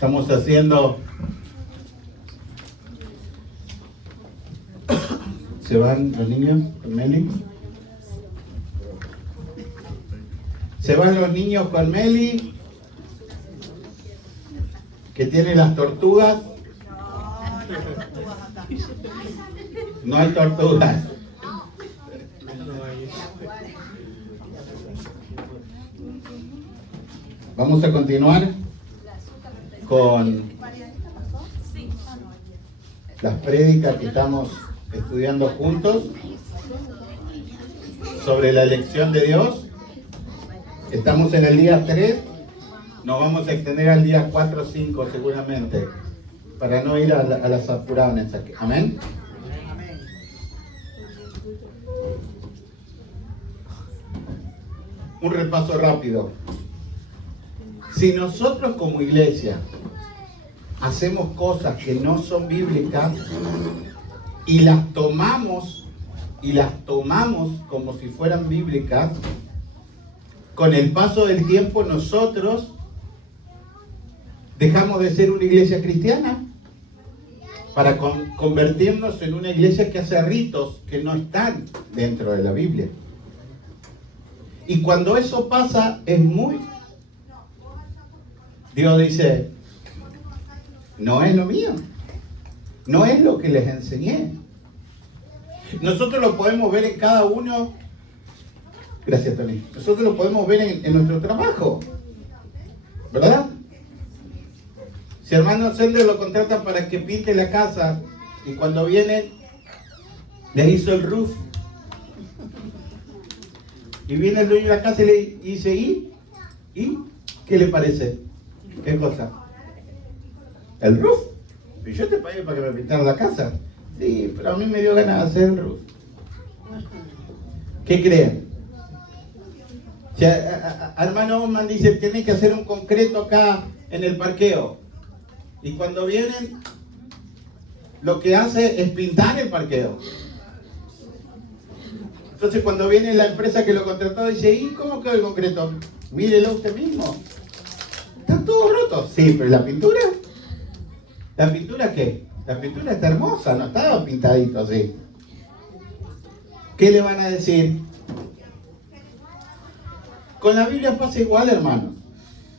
Estamos haciendo... ¿Se van los niños con Meli? ¿Se van los niños con Meli? ¿Que tiene las tortugas? No hay tortugas. Vamos a continuar con las prédicas que estamos estudiando juntos sobre la elección de Dios. Estamos en el día 3, nos vamos a extender al día 4 o 5 seguramente, para no ir a las apuradas. Amén. Un repaso rápido. Si nosotros como iglesia hacemos cosas que no son bíblicas y las tomamos como si fueran bíblicas, con el paso del tiempo nosotros dejamos de ser una iglesia cristiana para convertirnos en una iglesia que hace ritos que no están dentro de la Biblia. Y cuando eso pasa Dios dice, no es lo mío, no es lo que les enseñé. Nosotros lo podemos ver en cada uno. Gracias, Tony. Nosotros lo podemos ver en nuestro trabajo, ¿verdad? Si hermano Sender lo contratan para que pinte la casa y cuando viene les hizo el roof y viene el dueño de la casa y le dice, ¿y qué le parece? ¿Qué cosa? El roof. Y yo te pagué para que me pintaran la casa. Sí, pero a mí me dio ganas de hacer el roof. ¿Qué creen? Si hermano Oman dice, tiene que hacer un concreto acá en el parqueo. Y cuando vienen, lo que hace es pintar el parqueo. Entonces cuando viene la empresa que lo contrató, dice, ¿y cómo quedó el concreto? Mírelo usted mismo. Está todo roto. Sí, pero ¿la pintura? ¿La pintura qué? La pintura está hermosa, no estaba pintadito así. ¿Qué le van a decir? Con la Biblia pasa igual, hermanos.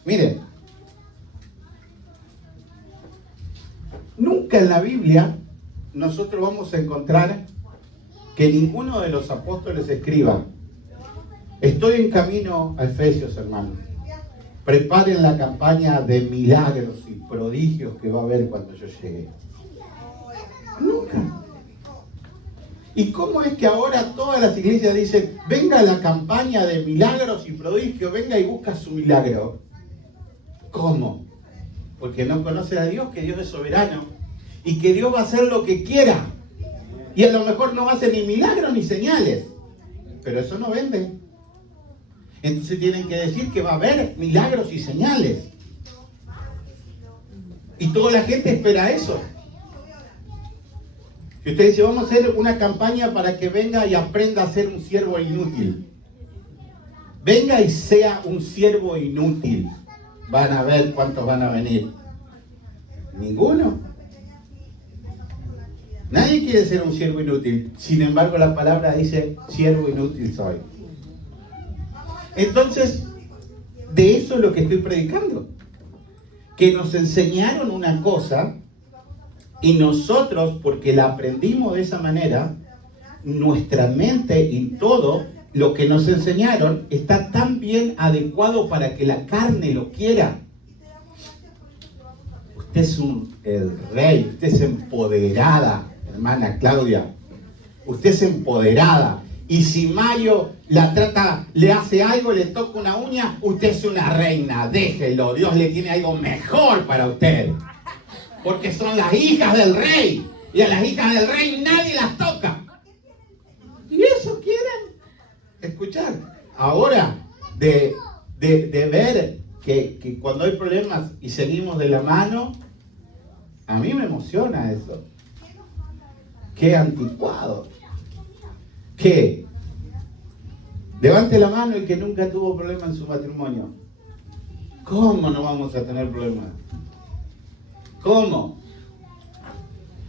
Miren, nunca en la Biblia nosotros vamos a encontrar que ninguno de los apóstoles escriba, estoy en camino a Efesios, hermanos. Preparen la campaña de milagros y prodigios que va a haber cuando yo llegue. Nunca. ¿Y cómo es que ahora todas las iglesias dicen, venga la campaña de milagros y prodigios, venga y busca su milagro? ¿Cómo? Porque no conoce a Dios, que Dios es soberano y que Dios va a hacer lo que quiera. Y a lo mejor no va a hacer ni milagros ni señales, pero eso no vende. Entonces tienen que decir que va a haber milagros y señales. Y toda la gente espera eso. Si usted dice, vamos a hacer una campaña para que venga y aprenda a ser un siervo inútil. Venga y sea un siervo inútil. Van a ver cuántos van a venir. Ninguno. Nadie quiere ser un siervo inútil. Sin embargo, la palabra dice, siervo inútil soy. Entonces, de eso es lo que estoy predicando. Que nos enseñaron una cosa y nosotros, porque la aprendimos de esa manera, nuestra mente y todo lo que nos enseñaron está tan bien adecuado para que la carne lo quiera. Usted es el rey, usted es empoderada, hermana Claudia. Usted es empoderada. Y si Mario le hace algo, le toca una uña, usted es una reina. Déjelo, Dios le tiene algo mejor para usted. Porque son las hijas del rey. Y a las hijas del rey nadie las toca. Y eso quieren escuchar. Ahora, de ver que cuando hay problemas y seguimos de la mano, a mí me emociona eso. Qué anticuado. ¿Qué? Levante la mano el que nunca tuvo problema en su matrimonio. ¿Cómo no vamos a tener problemas? ¿Cómo?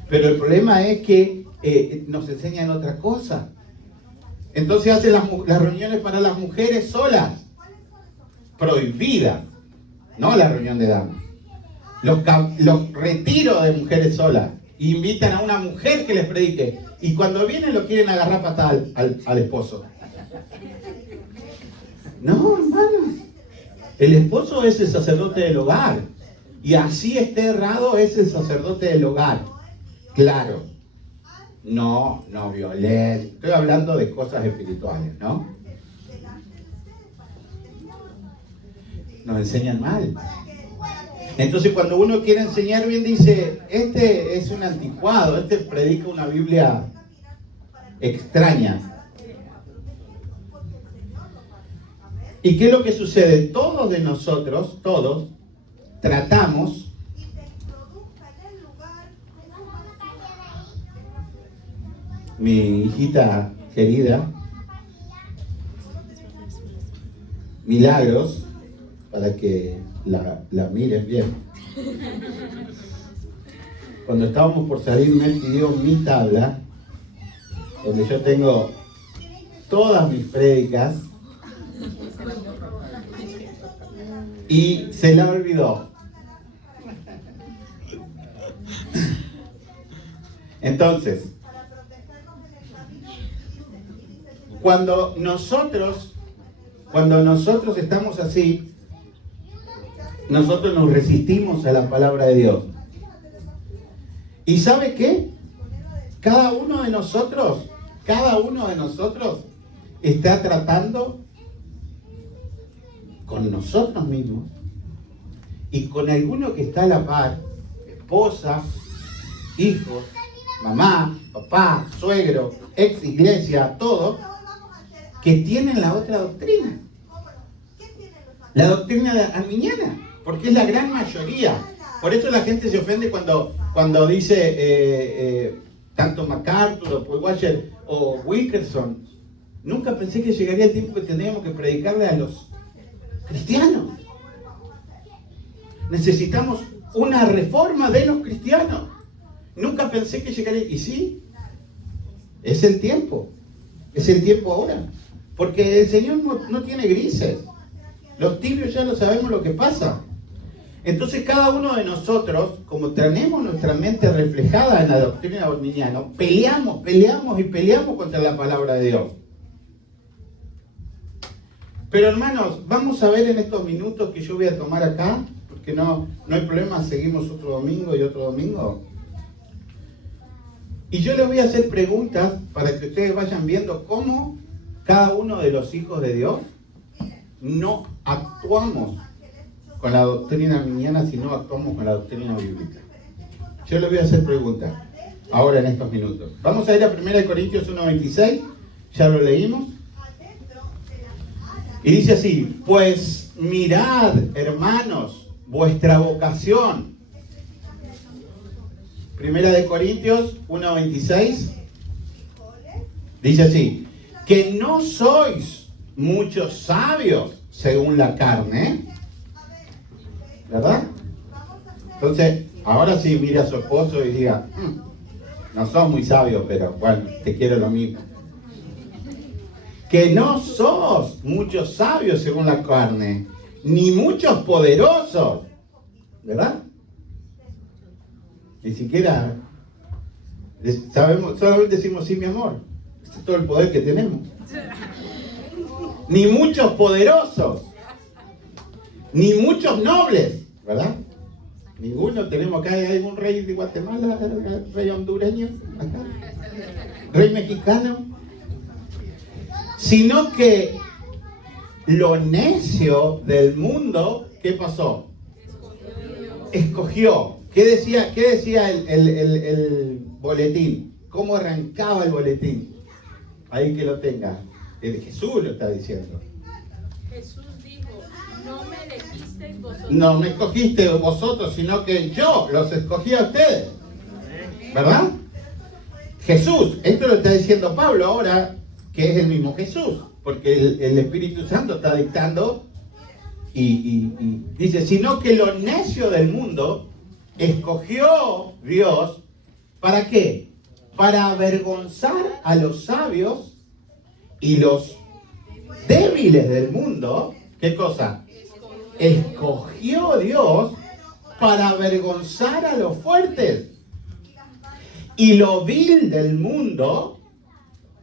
Pero el problema es que nos enseñan otra cosa. Entonces hacen las reuniones para las mujeres solas, prohibidas, no la reunión de damas. Los retiros de mujeres solas, invitan a una mujer que les predique, y cuando vienen lo quieren agarrar patada al esposo. No, hermanos, el esposo es el sacerdote del hogar, y así esté errado, es el sacerdote del hogar. Claro, no violen, estoy hablando de cosas espirituales, ¿no? Nos enseñan mal. Entonces cuando uno quiere enseñar bien dice, este es un anticuado, este predica una Biblia extraña. ¿Y qué es lo que sucede? Todos de nosotros, todos, tratamos mi hijita querida, Milagros, para que la miren bien. Cuando estábamos por salir, me pidió mi tabla, donde yo tengo todas mis prédicas, y se la olvidó. Entonces, cuando nosotros estamos así, nosotros nos resistimos a la palabra de Dios. ¿Y sabe qué? Cada uno de nosotros está tratando con nosotros mismos y con alguno que está a la par, esposa, hijos, mamá, papá, suegro, ex iglesia, todos, que tienen la otra doctrina. La doctrina arminiana, porque es la gran mayoría. Por eso la gente se ofende cuando dice tanto MacArthur o Paul Washer o Wilkerson. Nunca pensé que llegaría el tiempo que tendríamos que predicarle a los cristianos. Necesitamos una reforma de los cristianos. Nunca pensé que llegaría. Y sí, es el tiempo ahora. Porque el Señor no tiene grises. Los tibios ya lo sabemos lo que pasa. Entonces cada uno de nosotros, como tenemos nuestra mente reflejada en la doctrina arminiana, peleamos contra la palabra de Dios. Pero hermanos, vamos a ver en estos minutos que yo voy a tomar acá, porque no hay problema, seguimos otro domingo y otro domingo. Y yo les voy a hacer preguntas para que ustedes vayan viendo cómo cada uno de los hijos de Dios no actuamos con la doctrina arminiana, sino actuamos con la doctrina bíblica. Yo les voy a hacer preguntas ahora en estos minutos. Vamos a ir a 1 Corintios 1:26, ya lo leímos. Y dice así: pues mirad, hermanos, vuestra vocación. 1 Corintios 1:26 dice así: que no sois muchos sabios según la carne, ¿verdad? Entonces, ahora sí mire a su esposo y diga: no sos muy sabio, pero bueno, te quiero lo mismo. Que no sos muchos sabios según la carne, ni muchos poderosos, ¿verdad? Ni siquiera sabemos, solamente decimos sí, mi amor. Este es todo el poder que tenemos. Ni muchos poderosos, ni muchos nobles, ¿verdad? Ninguno tenemos acá. ¿Hay algún rey de Guatemala, rey hondureño, acá? Rey mexicano. Sino que lo necio del mundo, ¿qué pasó? Escogió. ¿Qué decía el boletín? ¿Cómo arrancaba el boletín? Ahí que lo tenga. Jesús lo está diciendo. Jesús dijo: no me elegisteis vosotros. No me escogiste vosotros, sino que yo los escogí a ustedes. ¿Verdad? Jesús, esto lo está diciendo Pablo ahora, que es el mismo Jesús, porque el Espíritu Santo está dictando y dice: sino que lo necio del mundo escogió Dios, ¿para qué? Para avergonzar a los sabios y los débiles del mundo. ¿Qué cosa? Escogió Dios para avergonzar a los fuertes. Y lo vil del mundo,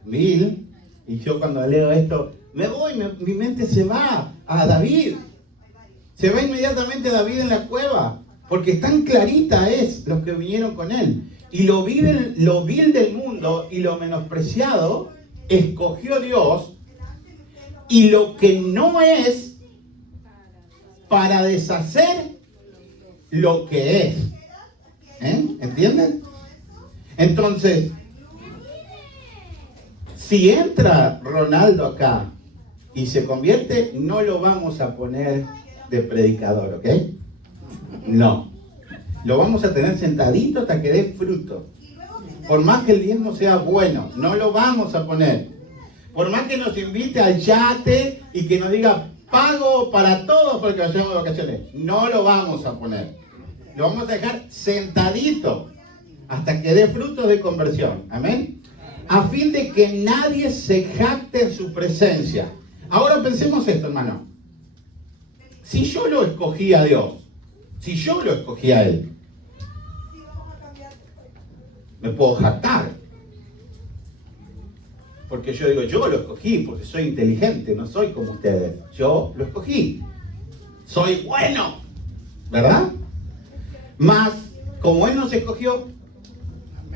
vil, y yo cuando leo esto, mi mente se va a David. Se va inmediatamente a David en la cueva, porque tan clarita es los que vinieron con él. Y lo vil del mundo y lo menospreciado, escogió Dios, y lo que no es, para deshacer lo que es. ¿Entienden? Entonces, si entra Ronaldo acá y se convierte, no lo vamos a poner de predicador, ¿ok? No. Lo vamos a tener sentadito hasta que dé fruto. Por más que el diezmo sea bueno, no lo vamos a poner. Por más que nos invite al yate y que nos diga pago para todos porque vayamos de vacaciones, no lo vamos a poner. Lo vamos a dejar sentadito hasta que dé frutos de conversión. Amén. A fin de que nadie se jacte en su presencia. Ahora pensemos esto, hermano. Si yo lo escogí a Dios, si yo lo escogí a Él, me puedo jactar. Porque yo digo, yo lo escogí, porque soy inteligente, no soy como ustedes. Yo lo escogí. Soy bueno, ¿verdad? Mas, como Él nos escogió,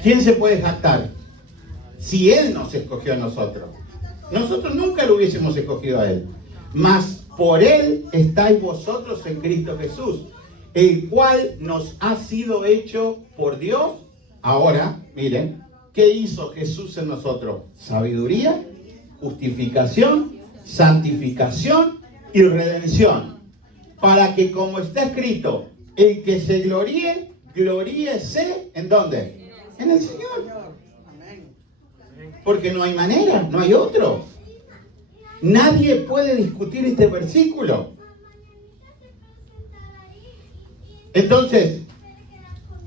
¿quién se puede jactar? Si Él nos escogió a nosotros. Nosotros nunca lo hubiésemos escogido a Él. Mas por Él estáis vosotros en Cristo Jesús, el cual nos ha sido hecho por Dios. Ahora, miren, ¿qué hizo Jesús en nosotros? Sabiduría, justificación, santificación y redención. Para que, como está escrito, el que se gloríe, gloríese, ¿en dónde? En el Señor. Porque no hay manera, no hay otro. Nadie puede discutir este versículo. Entonces,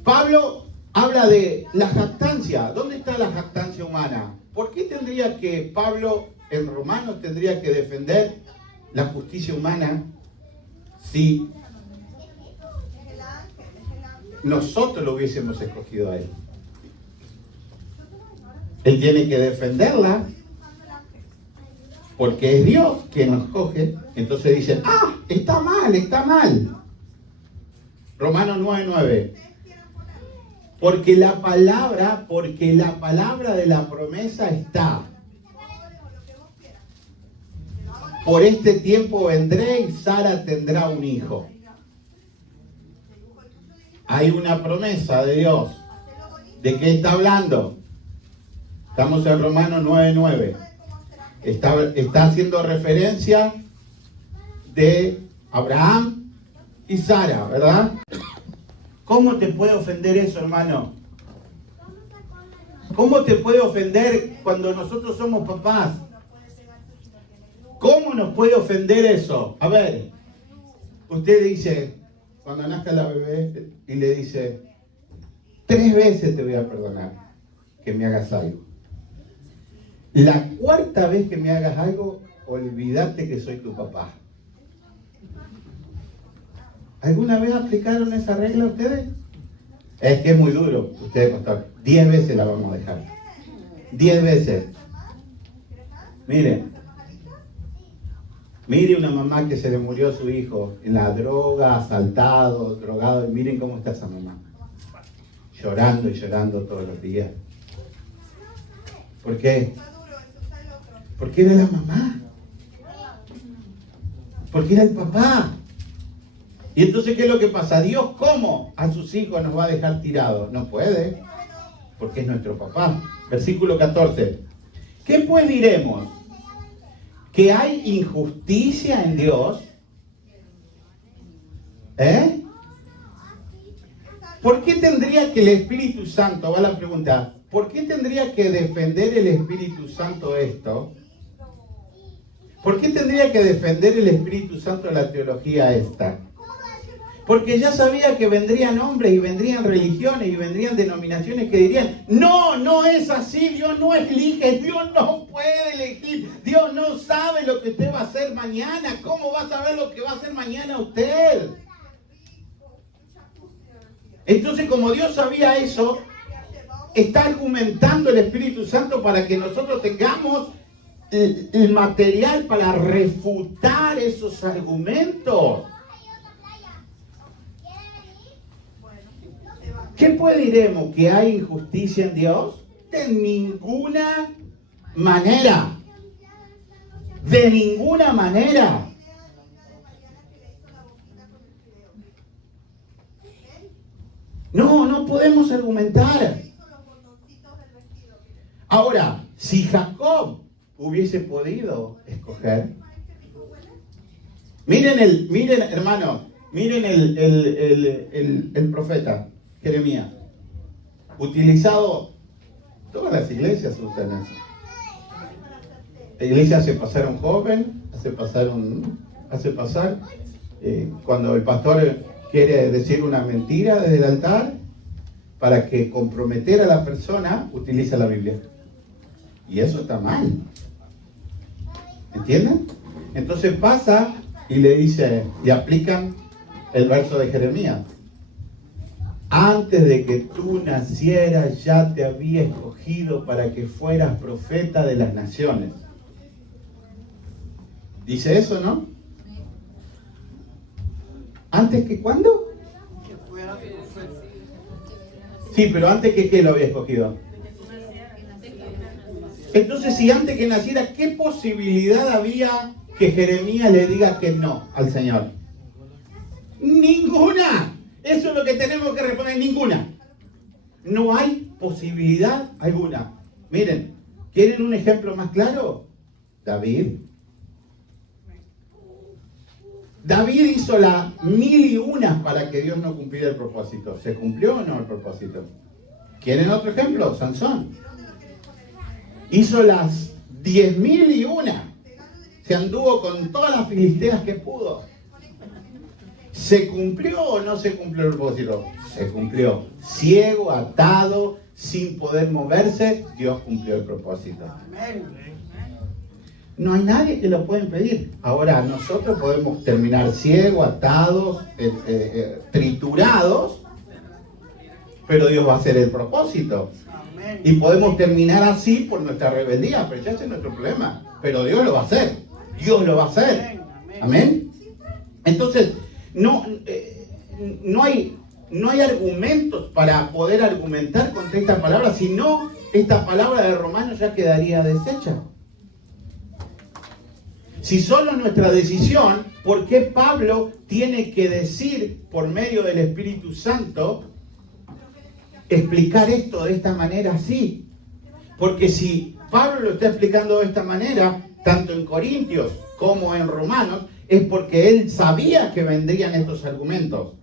Pablo habla de la jactancia. ¿Dónde está la jactancia humana? ¿Por qué tendría que Pablo en Romanos tendría que defender la justicia humana si nosotros lo hubiésemos escogido a él? Él tiene que defenderla porque es Dios quien nos escoge. Entonces dicen, está mal, está mal. Romanos 9:9. Porque la palabra de la promesa está. Por este tiempo vendré y Sara tendrá un hijo. Hay una promesa de Dios. ¿De qué está hablando? Estamos en Romanos 9:9. Está haciendo referencia de Abraham y Sara, ¿verdad? ¿Cómo te puede ofender eso, hermano? ¿Cómo te puede ofender cuando nosotros somos papás? ¿Cómo nos puede ofender eso? A ver, usted dice, cuando nazca la bebé, y le dice, 3 veces te voy a perdonar que me hagas algo. La 4ª vez que me hagas algo, olvídate que soy tu papá. ¿Alguna vez aplicaron esa regla ustedes? Es que es muy duro, ustedes pastor. 10 veces la vamos a dejar. 10 veces. Mire una mamá que se le murió su hijo en la droga, asaltado, drogado, y miren cómo está esa mamá. Llorando y llorando todos los días. ¿Por qué? Porque era la mamá. Porque era el papá. Y entonces, ¿qué es lo que pasa? Dios, ¿cómo a sus hijos nos va a dejar tirados? No puede, porque es nuestro papá. Versículo 14. ¿Qué pues diremos? ¿Que hay injusticia en Dios? ¿Por qué tendría que el Espíritu Santo, va la pregunta, ¿por qué tendría que defender el Espíritu Santo esto? ¿Por qué tendría que defender el Espíritu Santo la teología esta? Porque ya sabía que vendrían hombres y vendrían religiones y vendrían denominaciones que dirían, no, no es así, Dios no elige, Dios no puede elegir, Dios no sabe lo que usted va a hacer mañana, ¿cómo va a saber lo que va a hacer mañana usted? Entonces, como Dios sabía eso, está argumentando el Espíritu Santo para que nosotros tengamos el material para refutar esos argumentos. ¿Qué pues diremos? ¿Que hay injusticia en Dios? De ninguna manera. De ninguna manera. No podemos argumentar. Ahora, si Jacob hubiese podido escoger, miren hermanos, miren el profeta Jeremías, utilizado, todas las iglesias usan eso. La iglesia hace pasar a un joven, hace pasar cuando el pastor quiere decir una mentira desde el altar, para que comprometer a la persona, utiliza la Biblia. Y eso está mal. ¿Entienden? Entonces pasa y le dice, y aplican el verso de Jeremías. Antes de que tú nacieras, ya te había escogido para que fueras profeta de las naciones. ¿Dice eso, no? ¿Antes que cuándo? Sí, pero antes que ¿qué lo había escogido? Entonces, si antes que naciera, ¿qué posibilidad había que Jeremías le diga que no al Señor? ¡Ninguna! Eso es lo que tenemos que responder, ninguna. No hay posibilidad alguna. Miren, ¿quieren un ejemplo más claro? David. David hizo la 1001 para que Dios no cumpliera el propósito. ¿Se cumplió o no el propósito? ¿Quieren otro ejemplo? Sansón. Hizo las 10.001. Se anduvo con todas las filisteas que pudo. ¿Se cumplió o no se cumplió el propósito? Se cumplió. Ciego, atado, sin poder moverse, Dios cumplió el propósito. No hay nadie que lo pueda impedir. Ahora, nosotros podemos terminar ciegos, atados, triturados, pero Dios va a hacer el propósito. Y podemos terminar así por nuestra rebeldía, pero ese es nuestro problema. Pero Dios lo va a hacer. Dios lo va a hacer. Amén. Entonces, no hay argumentos para poder argumentar contra esta palabra, sino esta palabra de Romanos ya quedaría deshecha. Si solo nuestra decisión, ¿por qué Pablo tiene que decir por medio del Espíritu Santo explicar esto de esta manera así? Porque si Pablo lo está explicando de esta manera, tanto en Corintios como en Romanos, es porque él sabía que vendrían estos argumentos.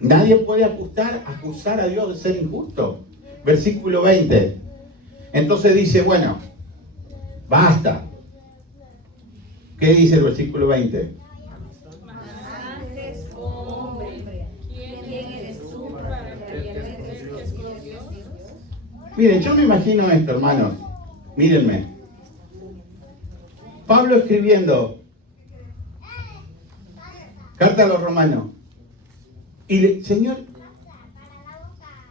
Nadie puede acusar a Dios de ser injusto. Versículo 20. Entonces dice, bueno, basta. ¿Qué dice el versículo 20? Antes, hombre, ¿quién eres tú para que con Dios? Miren, yo me imagino esto, hermanos. Mírenme. Pablo escribiendo carta a los romanos. Y Señor,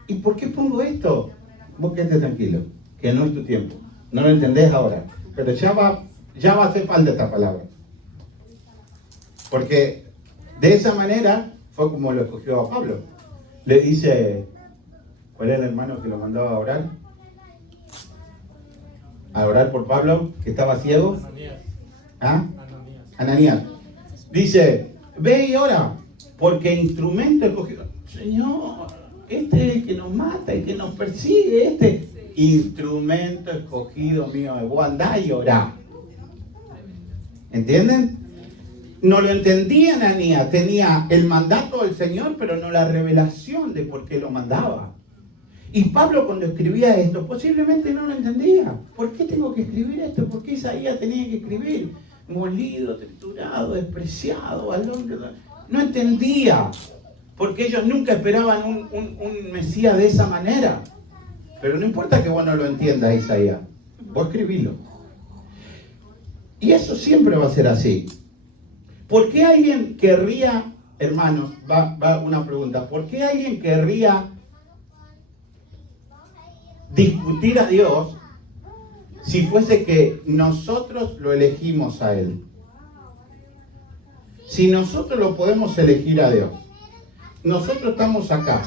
¿y por qué pongo esto? Vos quédate tranquilo, que no es tu tiempo. No lo entendés ahora, pero ya va a hacer falta esta palabra. Porque de esa manera fue como lo escogió a Pablo. Le dice, ¿cuál era el hermano que lo mandaba a orar? A orar por Pablo, que estaba ciego. Ananías. Dice, ve y ora, porque instrumento escogido. Señor, este es el que nos mata, el que nos persigue, instrumento escogido mío, vos andá y orá. ¿Entienden? No lo entendía Ananías, tenía el mandato del Señor, pero no la revelación de por qué lo mandaba. Y Pablo cuando escribía esto, posiblemente no lo entendía. ¿Por qué tengo que escribir esto? ¿Por qué Isaías tenía que escribir? Molido, triturado, despreciado, al hombre. No entendía, porque ellos nunca esperaban un Mesías de esa manera. Pero no importa que vos no lo entiendas, Isaías, vos escribilo. Y eso siempre va a ser así. ¿Por qué alguien querría, hermanos, va una pregunta, ¿por qué alguien querría discutir a Dios si fuese que nosotros lo elegimos a Él? Si nosotros lo podemos elegir a Dios, nosotros estamos acá,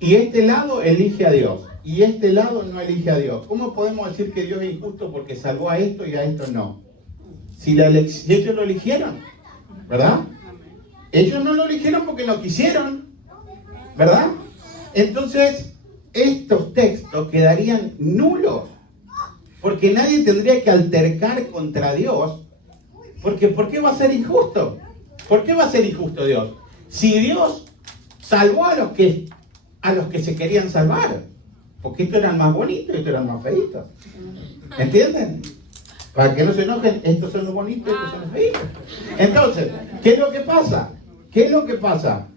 y este lado elige a Dios, y este lado no elige a Dios. ¿Cómo podemos decir que Dios es injusto porque salvó a esto y a esto no? Si ellos lo eligieron, ¿verdad? Ellos no lo eligieron porque no quisieron, ¿verdad? Entonces, estos textos quedarían nulos, porque nadie tendría que altercar contra Dios, porque ¿por qué va a ser injusto? ¿Por qué va a ser injusto Dios? Si Dios salvó a los que se querían salvar, porque estos eran más bonitos y estos eran más feitos. ¿Entienden? Para que no se enojen, estos son los bonitos y estos son los feitos. Entonces, ¿qué es lo que pasa? ¿Qué es lo que pasa?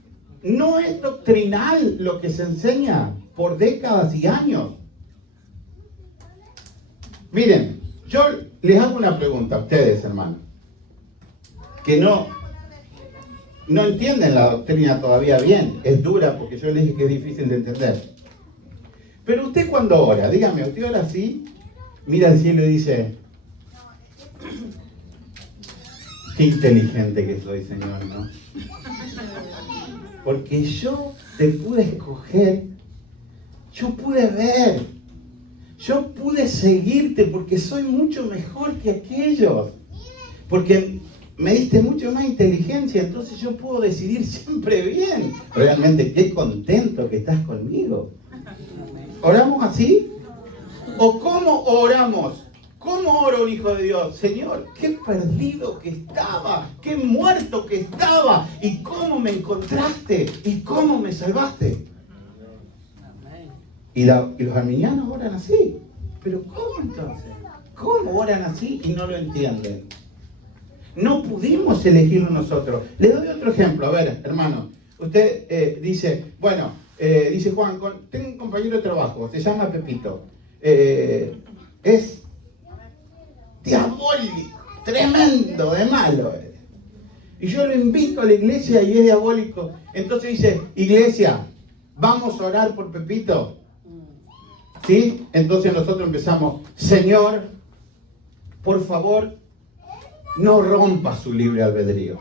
No es doctrinal lo que se enseña por décadas y años. Miren, yo les hago una pregunta a ustedes, hermanos, que no entienden la doctrina todavía bien. Es dura porque yo les dije que es difícil de entender. Pero usted cuando ora, dígame, usted ora así, mira al cielo y dice: qué inteligente que soy, Señor, ¿no? Porque yo te pude escoger, yo pude ver, yo pude seguirte porque soy mucho mejor que aquellos. Porque me diste mucho más inteligencia, entonces yo puedo decidir siempre bien. Realmente, qué contento que estás conmigo. ¿Oramos así? ¿O cómo oramos? ¿Cómo ora un hijo de Dios? Señor, qué perdido que estaba, qué muerto que estaba, y cómo me encontraste, y cómo me salvaste. Y los arminianos oran así. ¿Pero cómo entonces? ¿Cómo oran así y no lo entienden? No pudimos elegirlo nosotros. Les doy otro ejemplo. A ver, hermano, usted dice, bueno, dice Juan, tengo un compañero de trabajo, se llama Pepito. Es diabólico, tremendo, de malo. Y yo lo invito a la iglesia y es diabólico. Entonces dice, iglesia, vamos a orar por Pepito. ¿Sí? Entonces nosotros empezamos, Señor, por favor, no rompa su libre albedrío.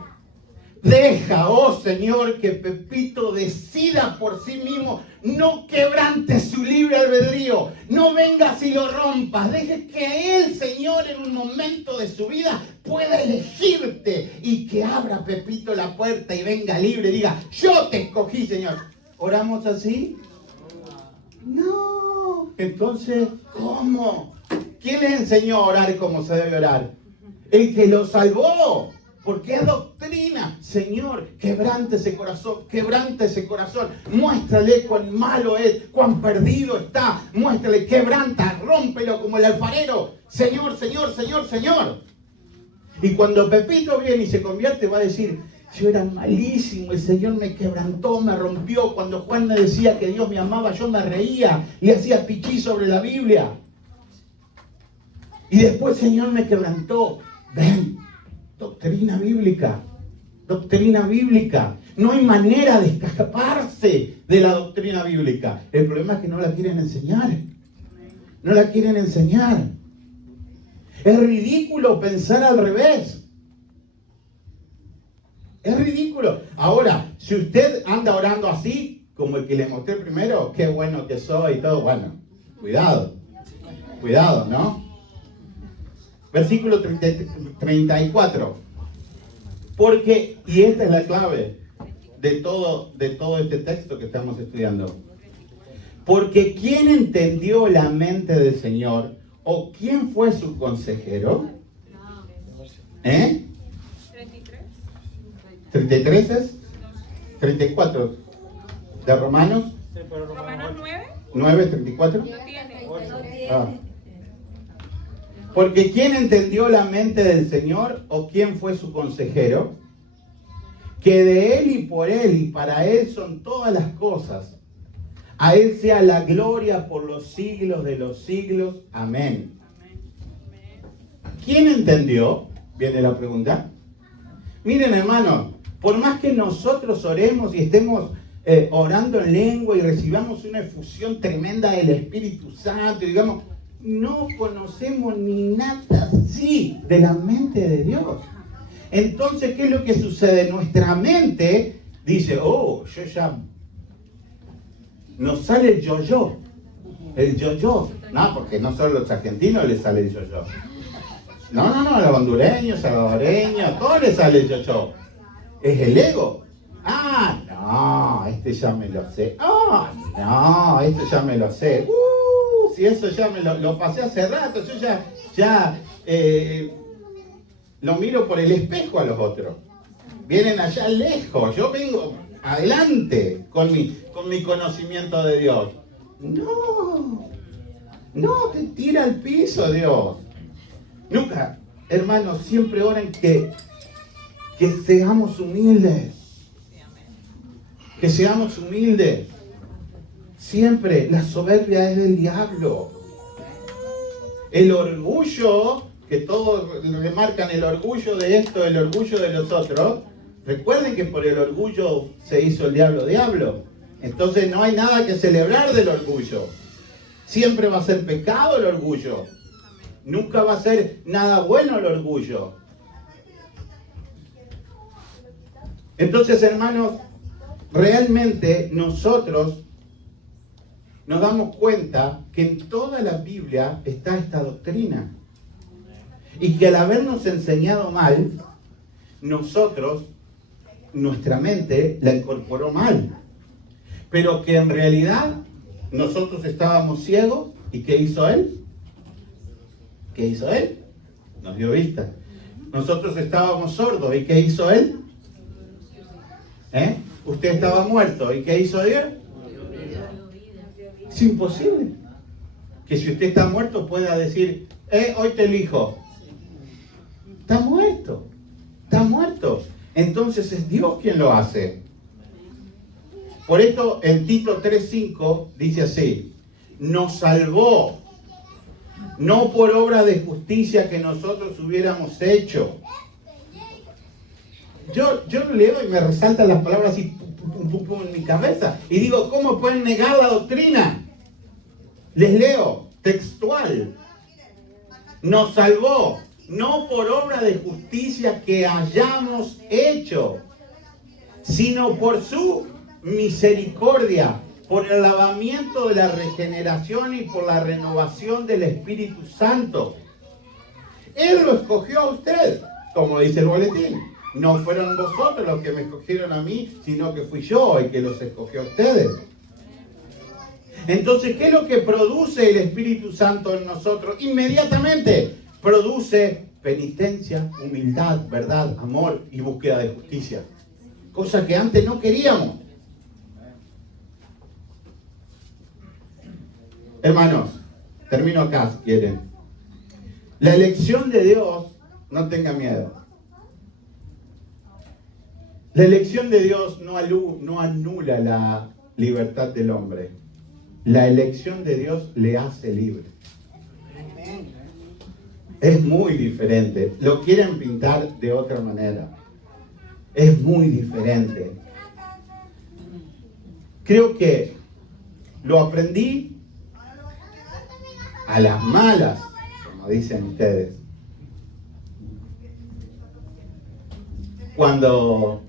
Deja, oh Señor, que Pepito decida por sí mismo. No quebrantes su libre albedrío. No vengas y lo rompas. Deje que él, Señor, en un momento de su vida pueda elegirte y que abra Pepito la puerta y venga libre y diga, yo te escogí, Señor. ¿Oramos así? No. Entonces, ¿cómo? ¿Quién les enseñó a orar como se debe orar? El que lo salvó. Porque es doctrina. Señor, quebrante ese corazón, quebrante ese corazón. Muéstrale cuán malo es, cuán perdido está. Muéstrale, quebranta, rómpelo como el alfarero. Señor, Señor, Señor, Señor. Y cuando Pepito viene y se convierte, va a decir, yo era malísimo, el Señor me quebrantó, me rompió. Cuando Juan me decía que Dios me amaba, yo me reía, le hacía pichí sobre la Biblia. Y después el Señor me quebrantó. Ven. Doctrina bíblica, doctrina bíblica. No hay manera de escaparse de la doctrina bíblica. El problema es que no la quieren enseñar. No la quieren enseñar. Es ridículo pensar al revés. Es ridículo. Ahora, si usted anda orando así, como el que le mostré primero, qué bueno que soy y todo, bueno, cuidado. Cuidado, ¿no? Versículo 34. Porque, y esta es la clave de todo este texto que estamos estudiando. Porque ¿quién entendió la mente del Señor? ¿O quién fue su consejero? 33 es 34 de Romanos. Romanos 9, 34. Ah. Porque ¿quién entendió la mente del Señor o quién fue su consejero? que de Él y por Él y para Él son todas las cosas. A Él sea la gloria por los siglos de los siglos. Amén. ¿Quién entendió? Viene la pregunta. Miren, hermanos, por más que nosotros oremos y estemos orando en lengua y recibamos una efusión tremenda del Espíritu Santo, y digamos, no conocemos ni nada así de la mente de Dios. Entonces, ¿qué es lo que sucede? Nuestra mente dice, yo ya... Nos sale el yo-yo. El yo-yo. No, porque no solo a los argentinos les sale el yo-yo. No, a los hondureños, salvadoreños, a todos les sale el yo-yo. Es el ego. Este ya me lo sé. Este ya me lo sé. Si eso ya me lo pasé hace rato, yo ya lo miro por el espejo a los otros. Vienen allá lejos, yo vengo adelante con mi conocimiento de Dios. No, te tira al piso Dios. Nunca, hermanos, siempre oren que seamos humildes. Que seamos humildes. Siempre, la soberbia es del diablo. El orgullo, que todos le marcan el orgullo de esto, el orgullo de los otros. Recuerden que por el orgullo se hizo el diablo. Entonces no hay nada que celebrar del orgullo. Siempre va a ser pecado el orgullo. Nunca va a ser nada bueno el orgullo. Entonces, hermanos, realmente nosotros nos damos cuenta que en toda la Biblia está esta doctrina. Y que al habernos enseñado mal, nosotros, nuestra mente la incorporó mal. Pero que en realidad nosotros estábamos ciegos. ¿Y qué hizo Él? ¿Qué hizo Él? Nos dio vista. Nosotros estábamos sordos. ¿Y qué hizo Él? Usted estaba muerto. ¿Y qué hizo Dios? Es imposible que si usted está muerto pueda decir, hoy te elijo. Está muerto. Está muerto. Entonces es Dios quien lo hace. Por esto en Tito 3:5 dice así: nos salvó, no por obra de justicia que nosotros hubiéramos hecho. Yo leo y me resaltan las palabras así en mi cabeza. Y digo, ¿cómo pueden negar la doctrina? Les leo, textual. Nos salvó, no por obra de justicia que hayamos hecho, sino por su misericordia, por el lavamiento de la regeneración y por la renovación del Espíritu Santo. Él lo escogió a usted, como dice el boletín. No fueron vosotros los que me escogieron a mí, sino que fui yo el que los escogió a ustedes. Entonces, ¿qué es lo que produce el Espíritu Santo en nosotros? Inmediatamente produce penitencia, humildad, verdad, amor y búsqueda de justicia. Cosa que antes no queríamos. Hermanos, termino acá si quieren. La elección de Dios, no tenga miedo. La elección de Dios no anula la libertad del hombre. La elección de Dios le hace libre. Es muy diferente. Lo quieren pintar de otra manera. Es muy diferente. Creo que lo aprendí a las malas, como dicen ustedes. Cuando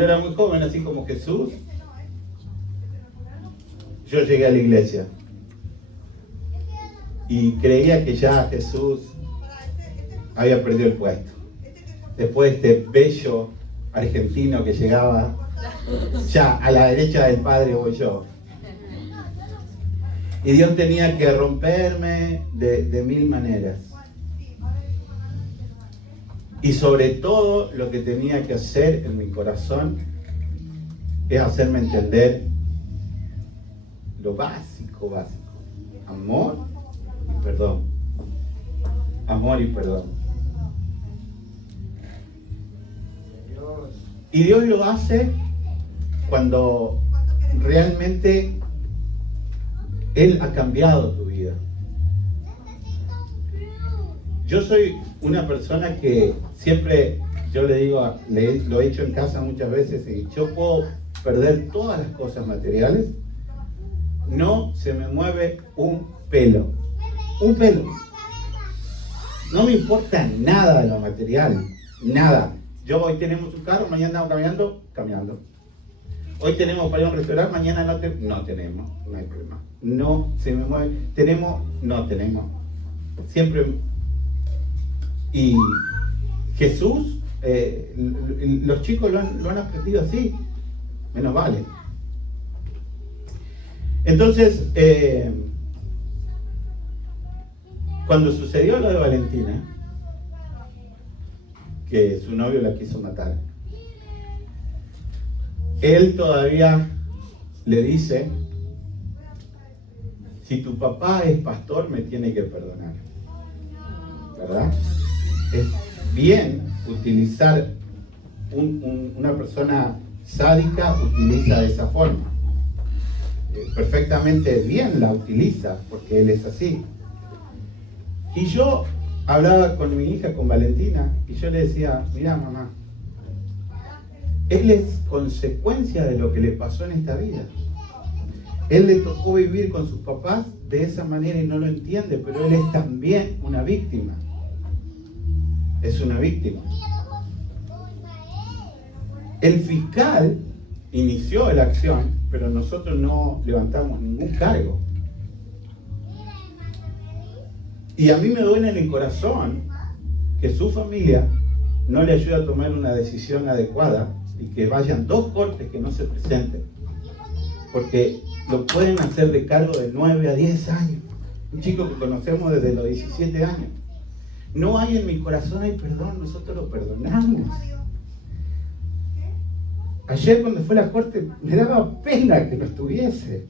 era muy joven, así como Jesús, yo llegué a la iglesia y creía que ya Jesús había perdido el puesto. Después de este bello argentino que llegaba, ya a la derecha del Padre voy yo. Y Dios tenía que romperme de mil maneras. Y sobre todo lo que tenía que hacer en mi corazón es hacerme entender lo básico. Amor y perdón. Amor y perdón. Y Dios lo hace cuando realmente Él ha cambiado tu vida. Yo soy una persona que siempre, yo le digo, lo he hecho en casa muchas veces, y yo puedo perder todas las cosas materiales, no se me mueve un pelo. Un pelo. No me importa nada de lo material, nada. Hoy tenemos un carro, mañana andamos caminando. Hoy tenemos para ir a un restaurante, mañana no tenemos, no hay problema. No se me mueve, no tenemos. Siempre. Y Jesús, los chicos lo han aprendido así, menos vale. Entonces, cuando sucedió lo de Valentina, que su novio la quiso matar, él todavía le dice: si tu papá es pastor, me tiene que perdonar. ¿Verdad? Es bien utilizar, una persona sádica utiliza de esa forma. Perfectamente bien la utiliza, porque él es así. Y yo hablaba con mi hija, con Valentina, y yo le decía: mira, mamá, él es consecuencia de lo que le pasó en esta vida. Él le tocó vivir con sus papás de esa manera y no lo entiende, pero él es también una víctima. Es una víctima. El fiscal inició la acción, pero nosotros no levantamos ningún cargo. Y a mí me duele en el corazón que su familia no le ayude a tomar una decisión adecuada y que vayan 2 cortes que no se presenten, porque lo pueden hacer de cargo de 9 a 10 años. Un chico que conocemos desde los 17 años. No hay en mi corazón, hay perdón, nosotros lo perdonamos. Ayer cuando fue a la corte me daba pena que no estuviese.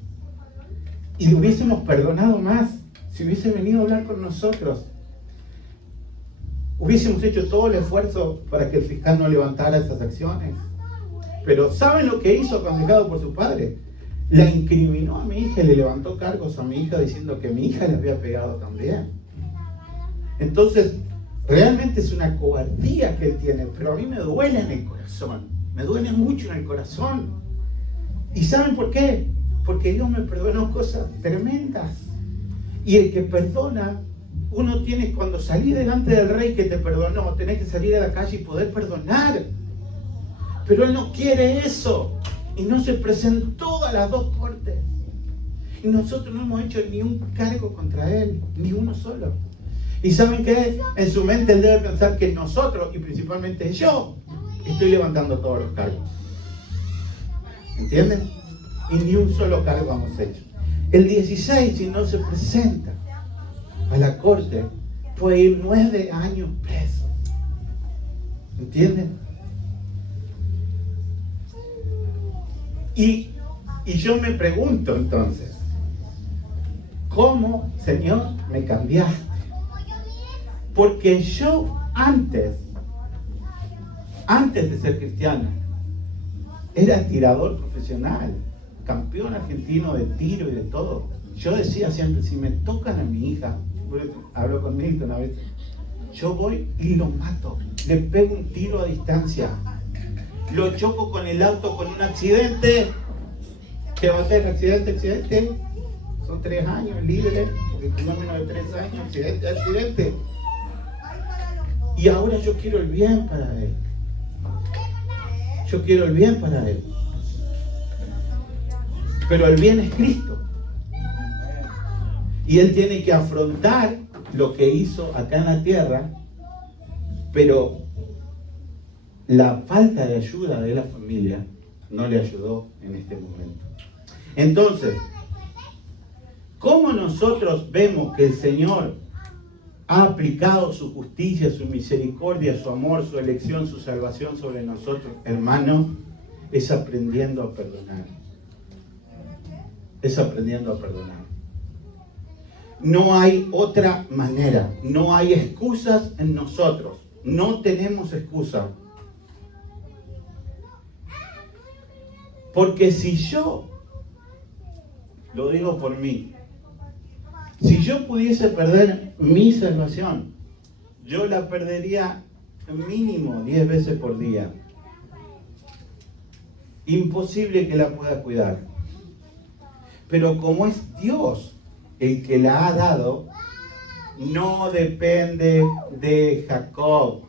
Y le hubiésemos perdonado más si hubiese venido a hablar con nosotros. Hubiésemos hecho todo el esfuerzo para que el fiscal no levantara esas acciones. Pero ¿saben lo que hizo aconsejado por su padre? La incriminó a mi hija y le levantó cargos a mi hija diciendo que mi hija le había pegado también. Entonces, realmente es una cobardía que él tiene, pero a mí me duele en el corazón, me duele mucho en el corazón. ¿Y saben por qué? Porque Dios me perdonó cosas tremendas. Y el que perdona, uno tiene, cuando salí delante del rey que te perdonó, tenés que salir a la calle y poder perdonar. Pero él no quiere eso. Y no se presentó a las 2 cortes. Y nosotros no hemos hecho ni un cargo contra él, ni uno solo. ¿Y saben qué? En su mente él debe pensar que nosotros, y principalmente yo, estoy levantando todos los cargos. ¿Entienden? Y ni un solo cargo hemos hecho. El 16, si no se presenta a la corte, puede ir 9 años preso. ¿Entienden? Y yo me pregunto entonces, ¿cómo, Señor, me cambiaste? Porque yo antes de ser cristiano, era tirador profesional, campeón argentino de tiro y de todo. Yo decía siempre, si me tocan a mi hija, hablo con Milton a veces, yo voy y lo mato, le pego un tiro a distancia, lo choco con el auto con un accidente. ¿Qué va a ser? Accidente, son 3 años libre, porque tengo menos de 3 años, accidente. Y ahora yo quiero el bien para él. Yo quiero el bien para él. Pero el bien es Cristo. Y él tiene que afrontar lo que hizo acá en la tierra, pero la falta de ayuda de la familia no le ayudó en este momento. Entonces, ¿cómo nosotros vemos que el Señor ha aplicado su justicia, su misericordia, su amor, su elección, su salvación sobre nosotros? Hermano, es aprendiendo a perdonar. Es aprendiendo a perdonar. No hay otra manera. No hay excusas en nosotros. No tenemos excusa. Porque si yo, lo digo por mí, si yo pudiese perder mi salvación, yo la perdería mínimo 10 veces por día. Imposible que la pueda cuidar. Pero como es Dios el que la ha dado, no depende de Jacob.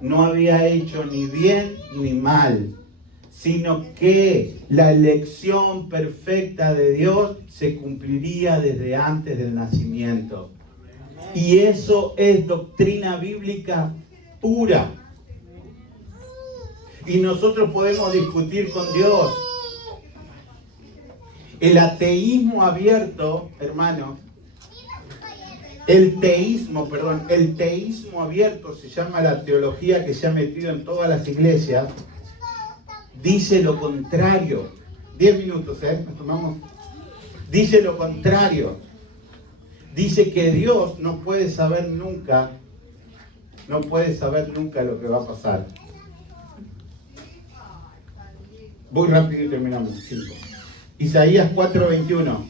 No había hecho ni bien ni mal, sino que la elección perfecta de Dios se cumpliría desde antes del nacimiento. Y eso es doctrina bíblica pura. Y nosotros podemos discutir con Dios. El ateísmo abierto, hermano, el teísmo abierto se llama la teología que se ha metido en todas las iglesias, dice lo contrario. 10 minutos, nos tomamos. Dice lo contrario. Dice que Dios no puede saber nunca lo que va a pasar. Voy rápido y terminamos. 5. Isaías 4:21.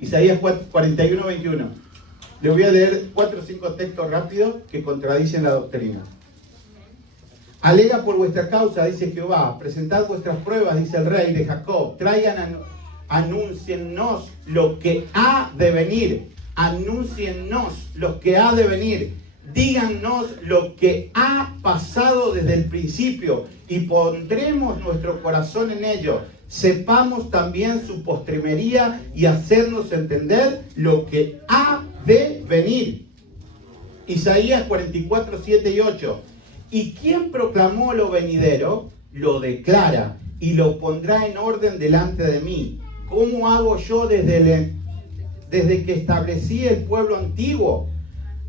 Isaías 41:21. Le voy a leer 4 o 5 textos rápidos que contradicen la doctrina. Alega por vuestra causa, dice Jehová, presentad vuestras pruebas, dice el rey de Jacob, traigan, anúnciennos lo que ha de venir, anúnciennos lo que ha de venir, díganos lo que ha pasado desde el principio y pondremos nuestro corazón en ello. Sepamos también su postrimería y hacernos entender lo que ha de venir. Isaías 44, 7 y 8. Y quien proclamó lo venidero, lo declara y lo pondrá en orden delante de mí. ¿Cómo hago yo desde que establecí el pueblo antiguo?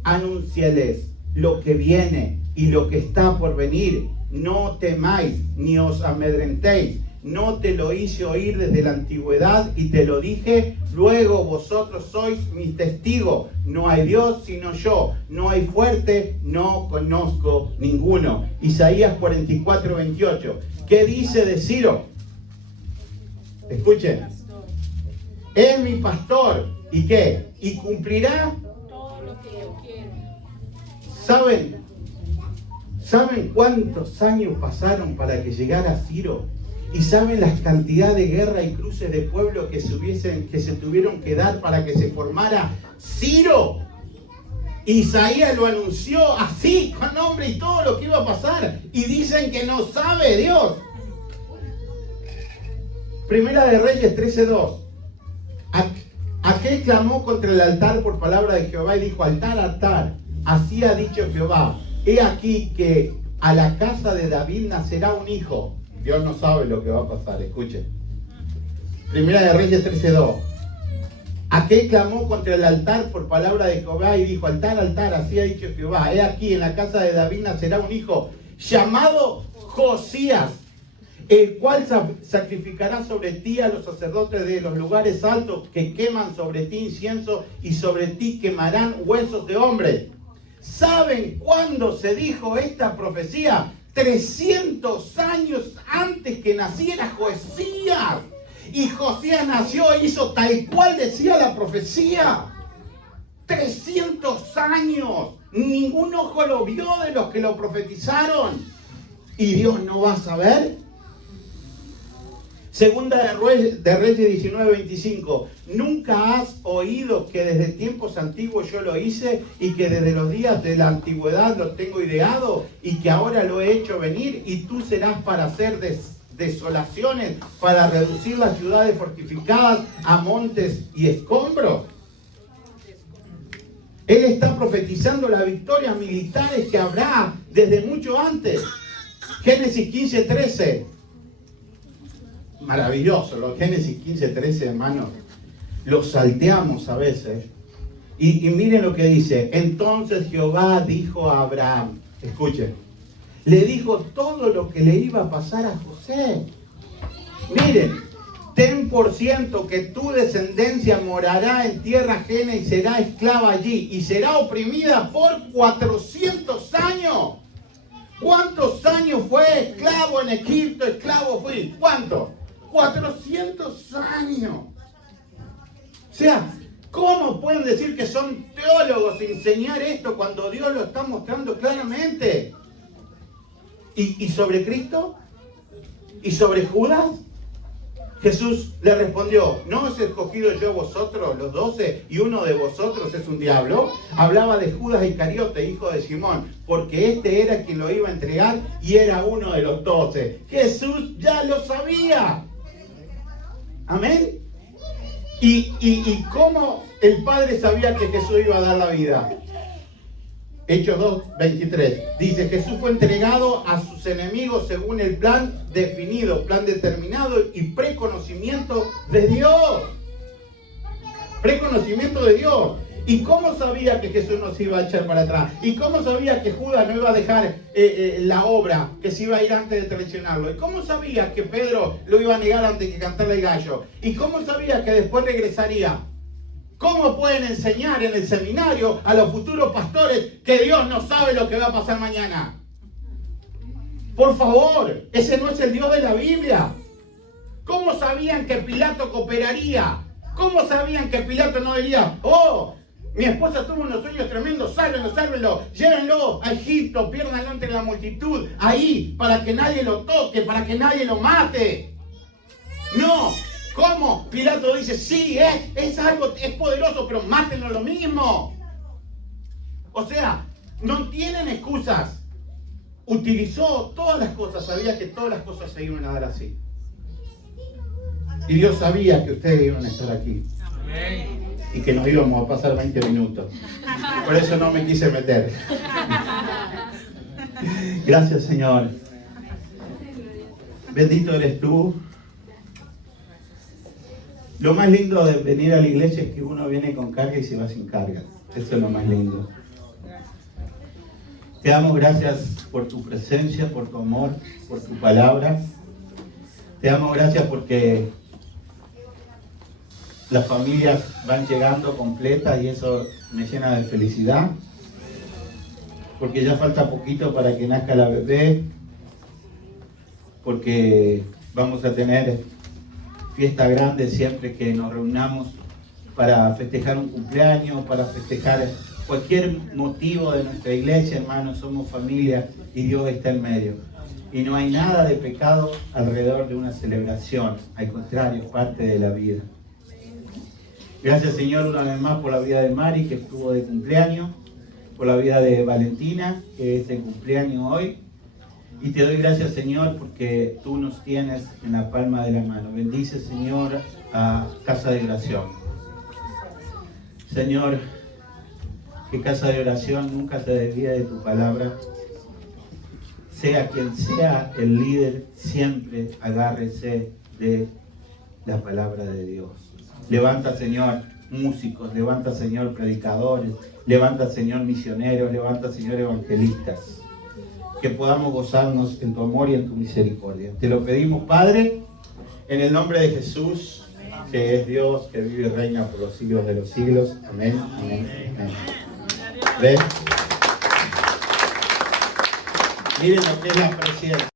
Anunciales lo que viene y lo que está por venir. No temáis ni os amedrentéis. No te lo hice oír desde la antigüedad y te lo dije, luego vosotros sois mis testigos. No hay Dios sino yo, no hay fuerte, no conozco ninguno. Isaías 44, 28. ¿Qué dice de Ciro? Escuchen. Es mi pastor. ¿Y qué? Y cumplirá todo lo que yo quiero. ¿Saben cuántos años pasaron para que llegara Ciro? ¿Y saben las cantidades de guerra y cruces de pueblo que se tuvieron que dar para que se formara Ciro? Isaías lo anunció así, con nombre y todo lo que iba a pasar. Y dicen que no sabe Dios. Primera de Reyes 13:2. Aquel clamó contra el altar por palabra de Jehová y dijo, altar, altar. Así ha dicho Jehová. He aquí que a la casa de David nacerá un hijo. Dios no sabe lo que va a pasar, escuchen. Primera de Reyes 13:2. Aquel clamó contra el altar por palabra de Jehová y dijo, altar, altar, así ha dicho Jehová. He aquí en la casa de David nacerá un hijo llamado Josías, el cual sacrificará sobre ti a los sacerdotes de los lugares altos que queman sobre ti incienso y sobre ti quemarán huesos de hombres. ¿Saben cuándo se dijo esta profecía? 300 años antes que naciera Josías. Y Josías nació e hizo tal cual decía la profecía. 300 años. Ningún ojo lo vio de los que lo profetizaron. ¿Y Dios no va a saber? Segunda de Reyes 19:25. ¿Nunca has oído que desde tiempos antiguos yo lo hice y que desde los días de la antigüedad lo tengo ideado y que ahora lo he hecho venir y tú serás para hacer desolaciones, para reducir las ciudades fortificadas a montes y escombros? Él está profetizando las victorias militares que habrá desde mucho antes. Génesis 15:13. Maravilloso, los Génesis 15:13, hermanos, los salteamos a veces. Y miren lo que dice. Entonces Jehová dijo a Abraham, escuchen, le dijo todo lo que le iba a pasar a José. Miren, ten por ciento que tu descendencia morará en tierra ajena y será esclava allí y será oprimida por 400 años. ¿Cuántos años fue esclavo en Egipto? Esclavo fui. ¿Cuánto? 400 años. O sea, ¿cómo pueden decir que son teólogos y enseñar esto cuando Dios lo está mostrando claramente? ¿Y sobre Cristo? ¿Y sobre Judas? Jesús le respondió, ¿no os he escogido yo vosotros, los 12, y uno de vosotros es un diablo? Hablaba de Judas Iscariote, hijo de Simón, porque este era quien lo iba a entregar y era uno de los 12. Jesús ya lo sabía. Amén. ¿Y cómo el Padre sabía que Jesús iba a dar la vida? Hechos 2:23 dice, Jesús fue entregado a sus enemigos según el plan definido, plan determinado y preconocimiento de Dios. Preconocimiento de Dios. ¿Y cómo sabía que Jesús no se iba a echar para atrás? ¿Y cómo sabía que Judas no iba a dejar la obra, que se iba a ir antes de traicionarlo? ¿Y cómo sabía que Pedro lo iba a negar antes de que cantara el gallo? ¿Y cómo sabía que después regresaría? ¿Cómo pueden enseñar en el seminario a los futuros pastores que Dios no sabe lo que va a pasar mañana? Por favor, ese no es el Dios de la Biblia. ¿Cómo sabían que Pilato cooperaría? ¿Cómo sabían que Pilato no diría, oh, mi esposa tuvo unos sueños tremendos, sálvenlo, sálvenlo, llévenlo a Egipto, piérdanlo entre la multitud, ahí, para que nadie lo toque, para que nadie lo mate? No. ¿Cómo? Pilato dice, sí, es algo, es poderoso, pero mátenlo lo mismo. O sea, no tienen excusas. Utilizó todas las cosas, sabía que todas las cosas se iban a dar así. Y Dios sabía que ustedes iban a estar aquí. Y que nos íbamos a pasar 20 minutos. Por eso no me quise meter. Gracias, Señor. Bendito eres tú. Lo más lindo de venir a la iglesia es que uno viene con carga y se va sin carga. Eso es lo más lindo. Te damos gracias por tu presencia, por tu amor, por tu palabra. Te damos gracias porque las familias van llegando completas y eso me llena de felicidad. Porque ya falta poquito para que nazca la bebé. Porque vamos a tener fiesta grande siempre que nos reunamos para festejar un cumpleaños, para festejar cualquier motivo de nuestra iglesia, hermanos. Somos familia y Dios está en medio. Y no hay nada de pecado alrededor de una celebración, al contrario, es parte de la vida. Gracias, Señor, una vez más por la vida de Mari, que estuvo de cumpleaños, por la vida de Valentina, que es de cumpleaños hoy. Y te doy gracias, Señor, porque tú nos tienes en la palma de la mano. Bendice, Señor, a Casa de Oración. Señor, que Casa de Oración nunca se desvíe de tu palabra. Sea quien sea el líder, siempre agárrese de la palabra de Dios. Levanta, Señor, músicos, levanta, Señor, predicadores, levanta, Señor, misioneros, levanta, Señor, evangelistas. Que podamos gozarnos en tu amor y en tu misericordia. Te lo pedimos, Padre, en el nombre de Jesús, que es Dios, que vive y reina por los siglos de los siglos. Amén, amén, amén. ¿Ven? Miren lo que es la presencia.